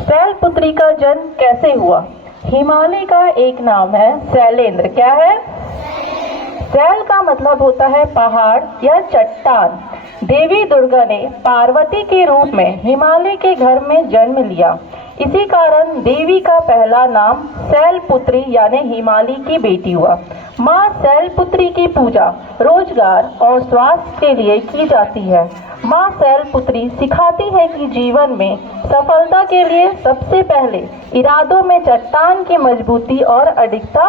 शैलपुत्री का जन्म कैसे हुआ? हिमालय का एक नाम है शैलेंद्र। क्या है? शैल का मतलब होता है पहाड़ या चट्टान। देवी दुर्गा ने पार्वती के रूप में हिमालय के घर में जन्म लिया। इसी कारण देवी का पहला नाम शैलपुत्री यानी हिमालय की बेटी हुआ। माँ शैलपुत्री की पूजा रोजगार और स्वास्थ्य के लिए की जाती है। माँ शैलपुत्री सिखाती है कि जीवन में सफलता के लिए सबसे पहले इरादों में चट्टान की मजबूती और अडिगता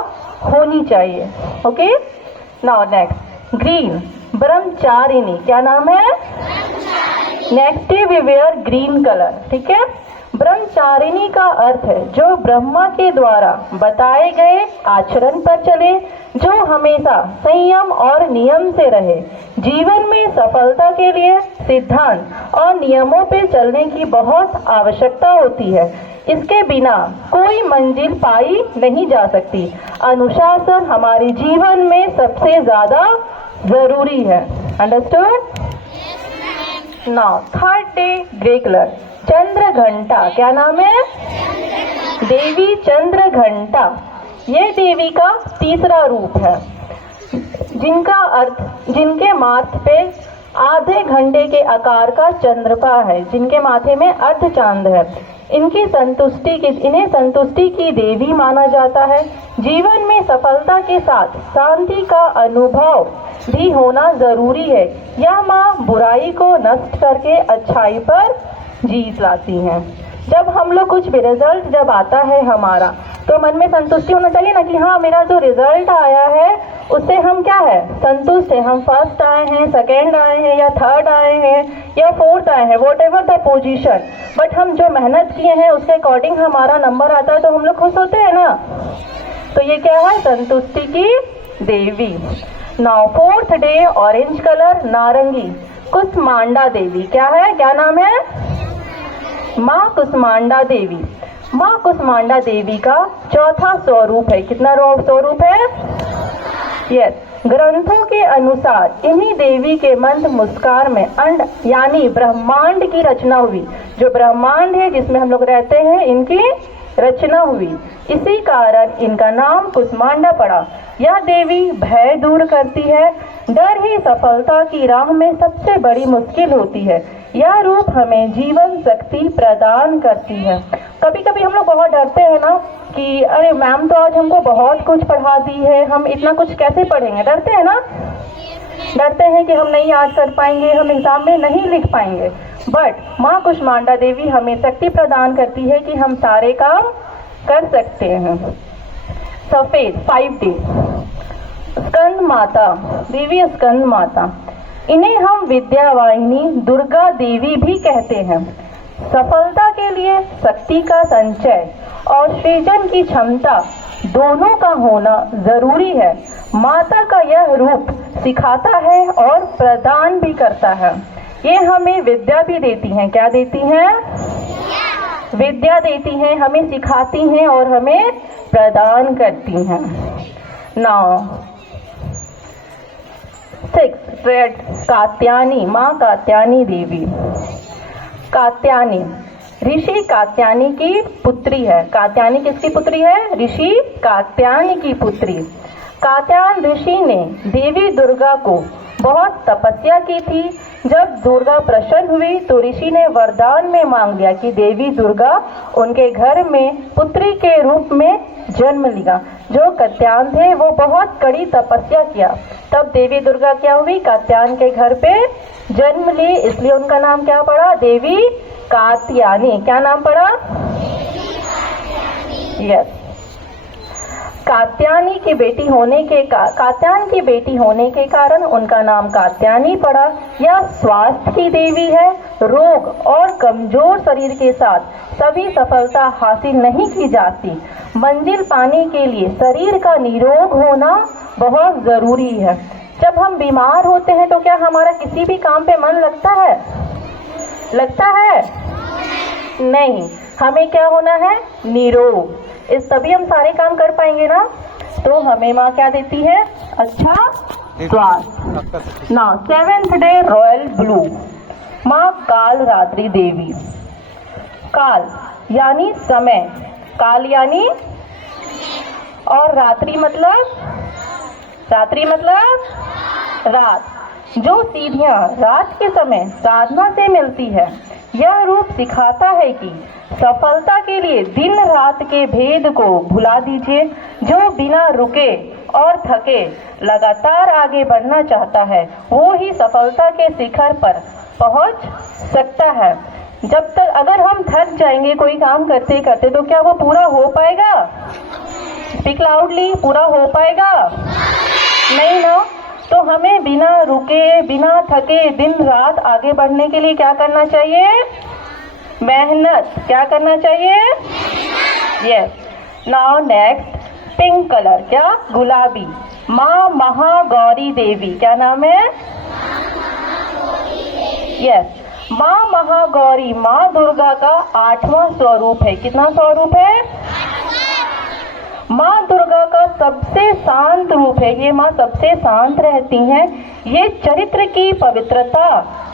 होनी चाहिए। Okay, now next green, Brahmacharini. क्या नाम है? Next we were green colour. ठीक है, ब्रह्मचारिणी का अर्थ है जो ब्रह्मा के द्वारा बताए गए आचरण पर चले, जो हमेशा संयम और नियम से रहे। जीवन में सफलता के लिए सिद्धांत और नियमों पे चलने की बहुत आवश्यकता होती है। इसके बिना कोई मंजिल पाई नहीं जा सकती। अनुशासन हमारे जीवन में सबसे ज्यादा जरूरी है। Understood? Now third day grey colour, Chandraghanta. क्या नाम है? देवी चंद्र घंटा। ये देवी का तीसरा रूप है, जिनका अर्थ जिनके माथे पे आधे घंटे के आकार का चंद्रमा है, जिनके माथे में अर्ध चांद है। इन्हें संतुष्टि की देवी माना जाता है। जीवन में सफलता के साथ शांति का अनुभव भी होना जरूरी है। यह माँ बुराई को नष्ट करके अच्छाई पर जीत लाती हैं। जब हम लोग कुछ भी रिजल्ट जब आता है हमारा, तो मन में संतुष्टि होना चाहिए ना कि हाँ मेरा जो रिजल्ट आया है उससे हम क्या है, संतुष्ट है। हम फर्स्ट आए हैं, सेकेंड आए हैं या थर्ड आए हैं या फोर्थ आए हैं, what ever the position, but हम जो मेहनत किए हैं उसके अकॉर्डिंग हमारा नंबर आता है तो हम लोग खुश होते हैं ना। तो ये क्या है? संतुष्टि की देवी। Now fourth day orange colour, नारंगी, कुसमांडा देवी। क्या है? क्या नाम है? माँ कुसमांडा देवी। माँ कुसमांडा देवी का चौथा स्वरूप है। कितना स्वरूप है? यस, ग्रंथों के अनुसार इन्हीं देवी के मंद मुस्कान में अंड यानी ब्रह्मांड की रचना हुई। जो ब्रह्मांड है जिसमें हम लोग रहते हैं, इनकी रचना हुई। इसी कारण इनका नाम कुसमांडा पड़ा। यह देवी भय दूर करती है। डर ही सफलता की राह में सबसे बड़ी मुश्किल होती है। यह रूप हमें जीवन शक्ति प्रदान करती है। कभी कभी हम लोग बहुत डरते हैं ना कि अरे मैम तो आज हमको बहुत कुछ पढ़ा दी है, हम इतना कुछ कैसे पढ़ेंगे। डरते हैं ना, डरते हैं कि हम नहीं याद कर पाएंगे, हम एग्जाम में नहीं लिख पाएंगे। बट माँ कुसमांडा देवी हमें शक्ति प्रदान करती है कि हम सारे काम कर सकते हैं। सफेद 5 डे स्कंद माता देवी, स्कंद माता, इन्हें हम विद्यावाहिनी दुर्गा देवी भी कहते हैं। सफलता के लिए शक्ति का संचय और सृजन की क्षमता दोनों का होना जरूरी है। माता का यह रूप सिखाता है और प्रदान भी करता है। ये हमें विद्या भी देती हैं। क्या देती हैं? विद्या देती हैं, हमें सिखाती हैं और हमें प्रदान करती हैं। नाउ 6 रेड कात्यायनी, माँ कात्यायनी देवी। कात्यायनी ऋषि कात्यायनी की पुत्री है। कात्यायनी किसकी पुत्री है? ऋषि कात्यायनी की पुत्री। कात्यायन ऋषि ने देवी दुर्गा को बहुत तपस्या की थी। जब दुर्गा प्रसन्न हुई तो ऋषि ने वरदान में मांग लिया कि देवी दुर्गा उनके घर में पुत्री के रूप में जन्म लिया। जो कात्यायन थे वो बहुत कड़ी तपस्या किया, तब देवी दुर्गा क्या हुई? कात्यायन के घर पे जन्म ली, इसलिए उनका नाम क्या पड़ा? देवी कात्यायनी। क्या नाम पड़ा? यस, कात्यायनी की बेटी होने के कात्यायन की बेटी होने के कारण उनका नाम कात्यायनी पड़ा। यह स्वास्थ्य की देवी है। रोग और कमजोर शरीर के साथ सभी सफलता हासिल नहीं की जाती। मंजिल पाने के लिए शरीर का निरोग होना बहुत जरूरी है। जब हम बीमार होते हैं तो क्या हमारा किसी भी काम पे मन लगता है? लगता है? नहीं, हमें क्या होना है? निरोग। इस तभी हम सारे काम कर पाएंगे ना। तो हमें माँ क्या देती है? अच्छा स्वास्थ्य। Now 7th day royal blue, माँ काल रात्रि देवी। काल यानी समय, काल यानी, और रात्रि मतलब रात। जो सीढ़ियाँ रात के समय साधना से मिलती है, यह रूप सिखाता है कि सफलता के लिए दिन रात के भेद को भुला दीजिए। जो बिना रुके और थके लगातार आगे बढ़ना चाहता है, वो ही सफलता के शिखर पर पहुंच सकता है। जब तक अगर हम थक जाएंगे कोई काम करते करते, तो क्या वो पूरा हो पाएगा? स्पीक लाउडली, पूरा हो पाएगा? नहीं ना। तो हमें बिना रुके बिना थके दिन रात आगे बढ़ने के लिए क्या करना चाहिए? मेहनत। क्या करना चाहिए? Yes. Now next, pink colour, क्या? गुलाबी। माँ महागौरी देवी, क्या नाम है? यस। माँ महागौरी माँ दुर्गा का 8वां स्वरूप है। कितना स्वरूप है? माँ दुर्गा का सबसे शांत रूप है। ये माँ सबसे शांत रहती हैं। ये चरित्र की पवित्रता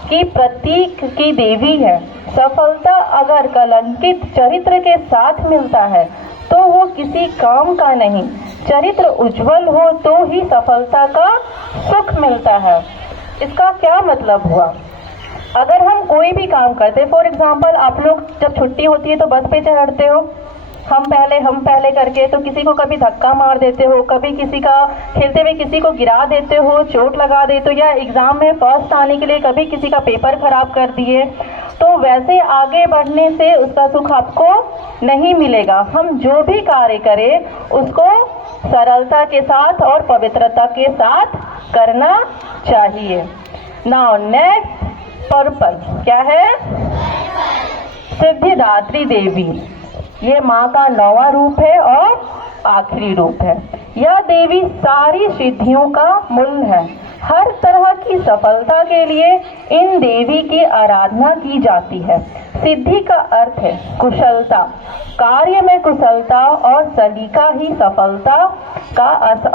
की प्रतीक की देवी है। सफलता अगर कलंकित चरित्र के साथ मिलता है तो वो किसी काम का नहीं। चरित्र उज्जवल हो तो ही सफलता का सुख मिलता है। इसका क्या मतलब हुआ? अगर हम कोई भी काम करते, फॉर एग्जाम्पल आप लोग जब छुट्टी होती है तो बस पे चढ़ते हो, हम पहले करके, तो किसी को कभी धक्का मार देते हो, कभी किसी का खेलते हुए किसी को गिरा देते हो, चोट लगा देते हो, या एग्जाम में फर्स्ट आने के लिए कभी किसी का पेपर खराब कर दिए। तो वैसे आगे बढ़ने से उसका सुख आपको नहीं मिलेगा। हम जो भी कार्य करें उसको सरलता के साथ और पवित्रता के साथ करना चाहिए। नाउ नेक्स्ट, पर्पल, क्या है? सिद्धिदात्री देवी, ये माँ का 9वां रूप है और आखिरी रूप है। यह देवी सारी सिद्धियों का मूल है। हर तरह की सफलता के लिए इन देवी की आराधना की जाती है। सिद्धि का अर्थ है कुशलता। कार्य में कुशलता और सलीका ही सफलता का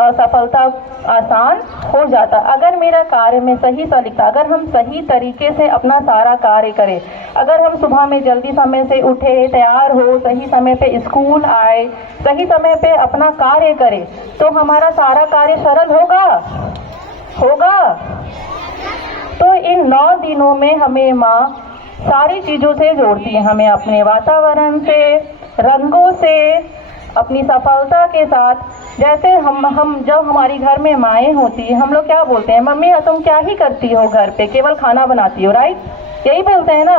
असफलता आसान हो जाता। अगर मेरा कार्य में सही सलीका, अगर हम सही तरीके से अपना सारा कार्य करें, अगर हम सुबह में जल्दी समय से उठे, तैयार हो, सही समय पे स्कूल आए, सही समय पे अपना कार्य करें, तो हमारा सारा कार्य सरल होगा। तो इन 9 दिनों में हमें माँ सारी चीजों से जोड़ती है। हमें अपने वातावरण से, रंगों से, अपनी सफलता के साथ। जैसे हम जब हमारी घर में माएँ होती है, हम लोग क्या बोलते हैं? मम्मी तुम क्या ही करती हो घर पे, केवल खाना बनाती हो, राइट? यही बोलते हैं ना।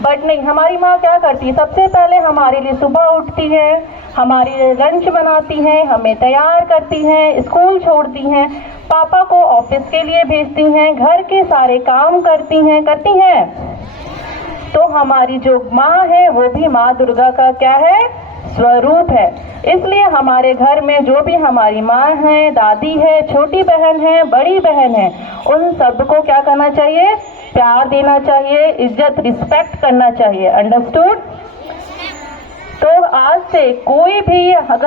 बट नहीं, हमारी माँ क्या करती है? सबसे पहले हमारे लिए सुबह उठती है, हमारे लिए लंच बनाती हैं, हमें तैयार करती हैं, स्कूल छोड़ती हैं, पापा को ऑफिस के लिए भेजती हैं, घर के सारे काम करती हैं। तो हमारी जो माँ है वो भी माँ दुर्गा का क्या है? स्वरूप है। इसलिए हमारे घर में जो भी हमारी माँ है, दादी है, छोटी बहन है, बड़ी बहन है, उन सबको क्या करना चाहिए? प्यार देना चाहिए, इज्जत, रिस्पेक्ट करना चाहिए। अंडरस्टूड? तो आज से कोई भी अगर